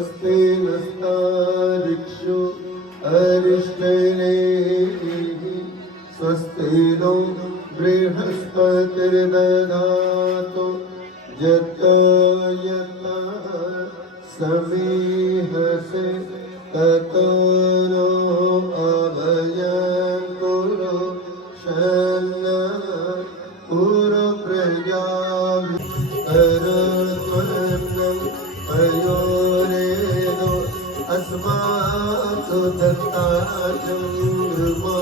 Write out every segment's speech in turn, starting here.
स्वस्ति नस्तारिक्षु अरिष्टनेमिः स्वस्ति नो बृहस्पतिर्दधातु यतो समीहसे ततो नो अभयं कुरु शन्नः कुरु प्रजाभिरत्वन्नं पयोरेनो अस्मासु दत्ताचं नृमा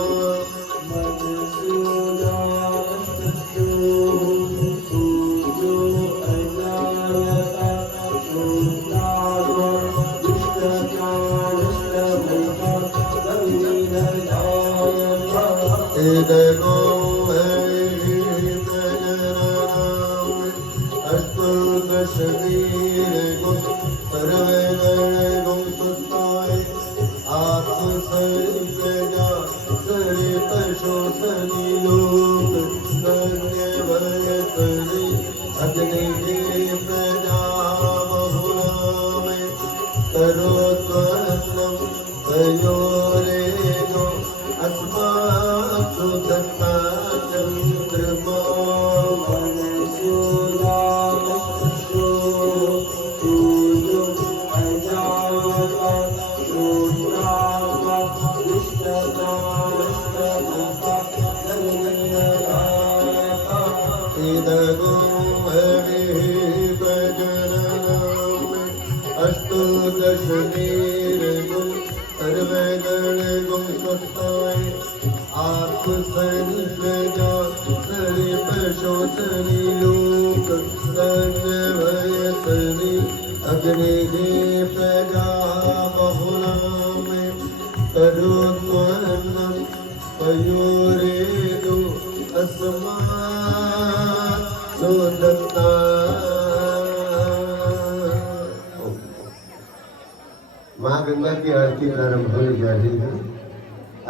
माँ गंगा की आरती प्रारंभ होने जा रही है।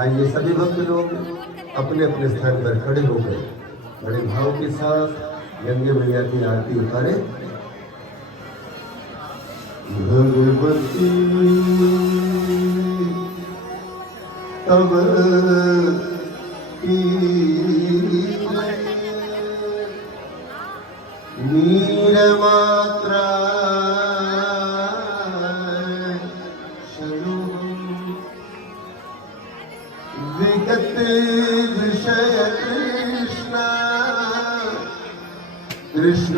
आइए सभी भक्त लोग अपने अपने स्थान पर खड़े हो गए बड़े भाव के साथ गंगे मैया की आरती उतारे। भगवती तब की नीर मात्रा विगत विषय कृष्ण कृष्ण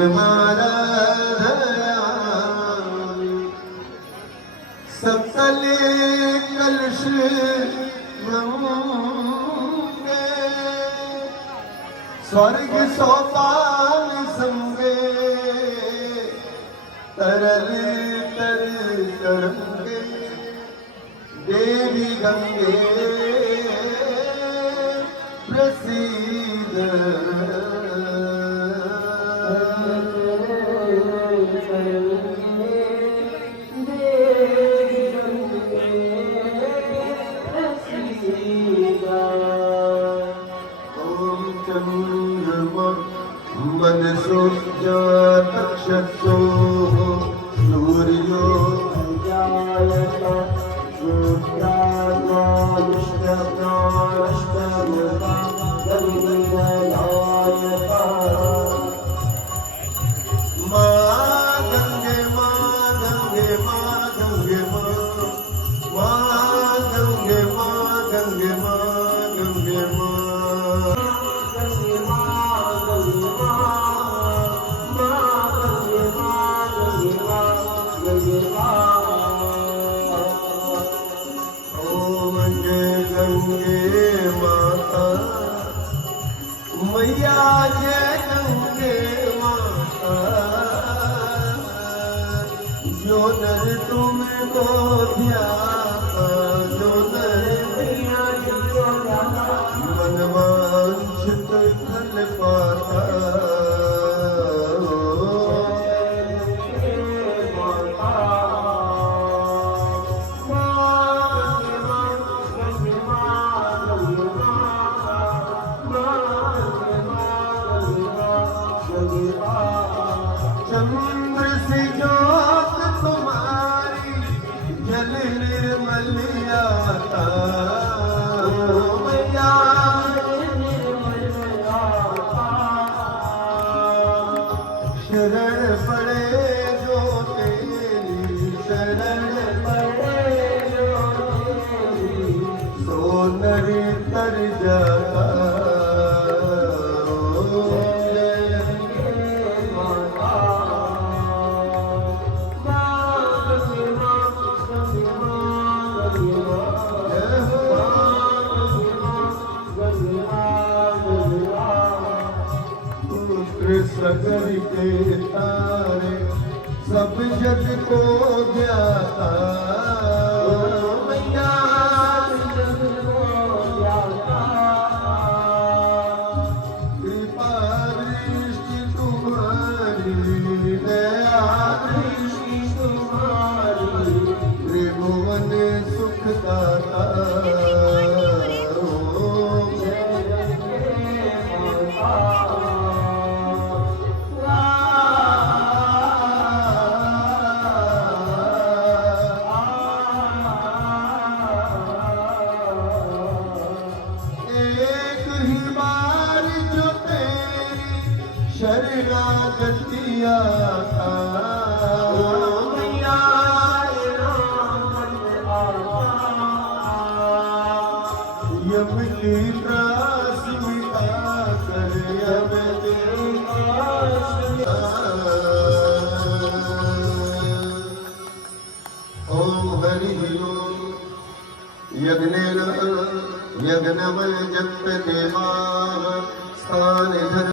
सकले कलश स्वर्ग सोपान संगे तरल तर तरंगे देवी गंगे प्रसीद मनसो जातक्षसो सूर्यो जायत मैया जय गंगे माता जो नर तुमको ध्याता जो नर मैया मनवांछित फल पाता चंद्र से ज्योत तुम्हारी निर्मलिया मैया शरण पड़े जो तेरी शरण पड़े जो तेरी सो नर तर जाता सगर के तारे सब जग को ज्ञाता मैया कृपा दृष्टि तुम्हारी दया दृष्टि तुम्हारी त्रिभुवन सुख दाता शरणागतिया मैया यम की त्रास मिटा कर यम ओम हरि ओम यज्ञेन यज्ञमय जप देवा स्थान